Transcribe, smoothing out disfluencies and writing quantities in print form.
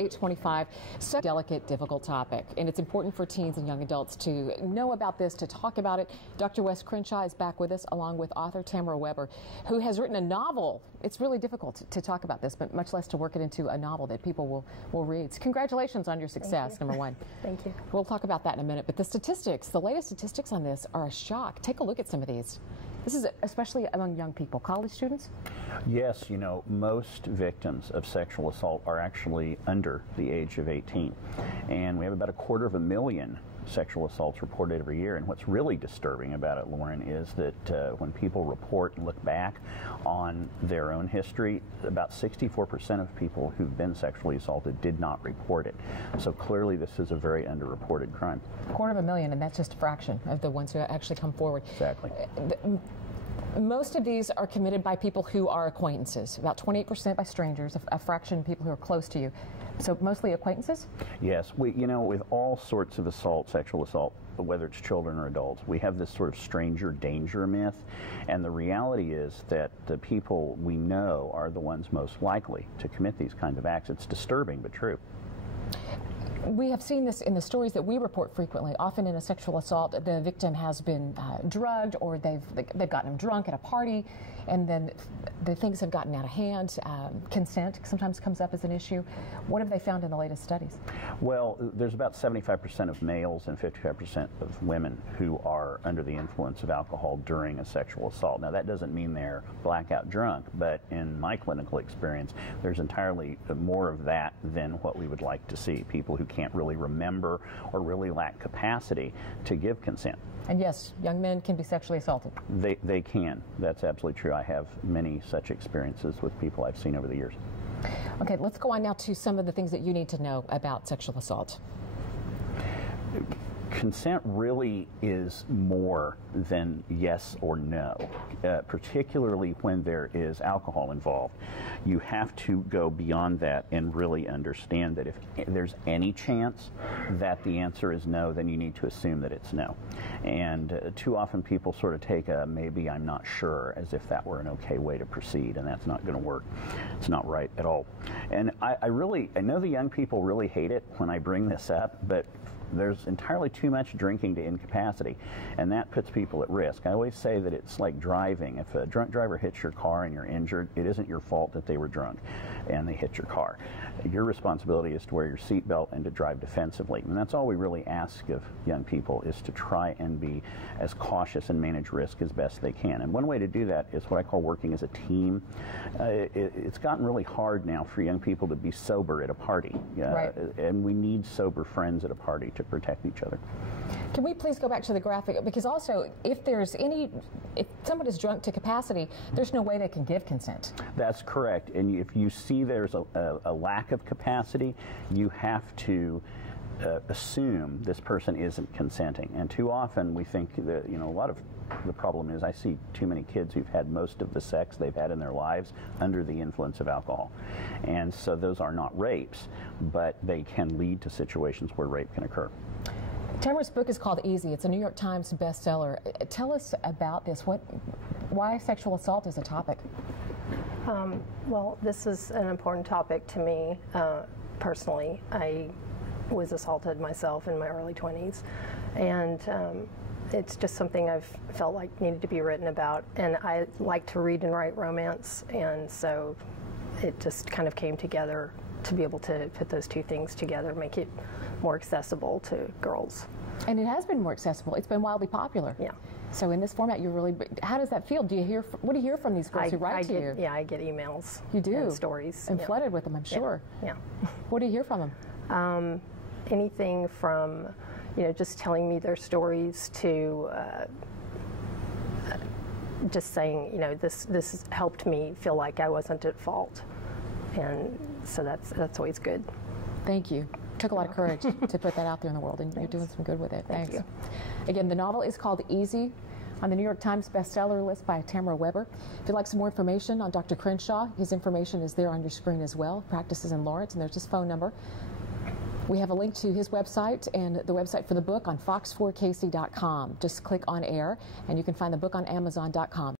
8:25. So delicate, difficult topic, and it's important for teens and young adults to know about this, to talk about it. Dr. Wes Crenshaw is back with us, along with author Tammara Webber, who has written a novel. It's really difficult to talk about this, but much less to work it into a novel that people will read. So congratulations on your success, number one. Thank you. We'll talk about that in a minute, but the statistics, the latest statistics on this are a shock. Take a look at some of these. This is especially among young people, college students? Yes, you know, most victims of sexual assault are actually under the age of 18. And we have about 250,000 sexual assaults reported every year. And what's really disturbing about it, Lauren, is that when people report and look back on their own history, about 64% of people who've been sexually assaulted did not report it. So clearly this is a very underreported crime. 250,000, and that's just a fraction of the ones who actually come forward. Exactly. Most of these are committed by people who are acquaintances, about 28% by strangers, a fraction people who are close to you. So mostly acquaintances? Yes. You know, with all sorts of assault, sexual assault, whether it's children or adults, we have this sort of stranger danger myth. And the reality is that the people we know are the ones most likely to commit these kinds of acts. It's disturbing, but true. We have seen this in the stories that we report frequently. Often in a sexual assault, the victim has been drugged, or they've gotten him drunk at a party, and then the things have gotten out of hand. Consent sometimes comes up as an issue. What have they found in the latest studies? Well, there's about 75% of males and 55% of women who are under the influence of alcohol during a sexual assault. Now, that doesn't mean they're blackout drunk, but in my clinical experience, there's entirely more of that than what we would like to see. People who can't really remember or really lack capacity to give consent. And yes, young men can be sexually assaulted. They can. That's absolutely true. I have many such experiences with people I've seen over the years. Okay, let's go on now to some of the things that you need to know about sexual assault. Consent really is more than yes or no, particularly when there is alcohol involved. You have to go beyond that and really understand that if there's any chance that the answer is no, then you need to assume that it's no. And too often people sort of take a maybe I'm not sure as if that were an okay way to proceed, and that's not going to work. It's not right at all. And I know the young people really hate it when I bring this up, but there's entirely too much drinking to incapacity, and that puts people at risk. I always say that it's like driving. If a drunk driver hits your car and you're injured, it isn't your fault that they were drunk and they hit your car. Your responsibility is to wear your seatbelt and to drive defensively, and that's all we really ask of young people, is to try and be as cautious and manage risk as best they can. And one way to do that is what I call working as a team. It's gotten really hard now for young people to be sober at a party, right. And we need sober friends at a party to protect each other. Can we please go back to the graphic? Because also, if someone is drunk to capacity, there's no way they can give consent. That's correct. And if you see there's a lack of capacity, you have to assume this person isn't consenting. And too often we think that, a lot of the problem is I see too many kids who've had most of the sex they've had in their lives under the influence of alcohol. And so those are not rapes, but they can lead to situations where rape can occur. Tammara's book is called Easy. It's a New York Times bestseller. Tell us about this. Why sexual assault is a topic? Well, this is an important topic to me personally. I was assaulted myself in my early 20s, and it's just something I've felt like needed to be written about. And I like to read and write romance, and so it just kind of came together to be able to put those two things together, make it more accessible to girls. And it has been more accessible. It's been wildly popular. Yeah. So in this format, how does that feel? What do you hear from these girls who write to you? Yeah, I get emails. You do? And stories. And flooded with them, I'm sure. Yeah. What do you hear from them? Anything from, just telling me their stories to just saying, this helped me feel like I wasn't at fault. And so that's always good. Thank you. Took a lot of courage to put that out there in the world, and you're doing some good with it. Thank you. Again, the novel is called Easy, on the New York Times bestseller list by Tammara Webber. If you'd like some more information on Dr. Crenshaw, his information is there on your screen as well. Practices in Lawrence, and there's his phone number. We have a link to his website and the website for the book on fox4kc.com. Just click on air, and you can find the book on amazon.com.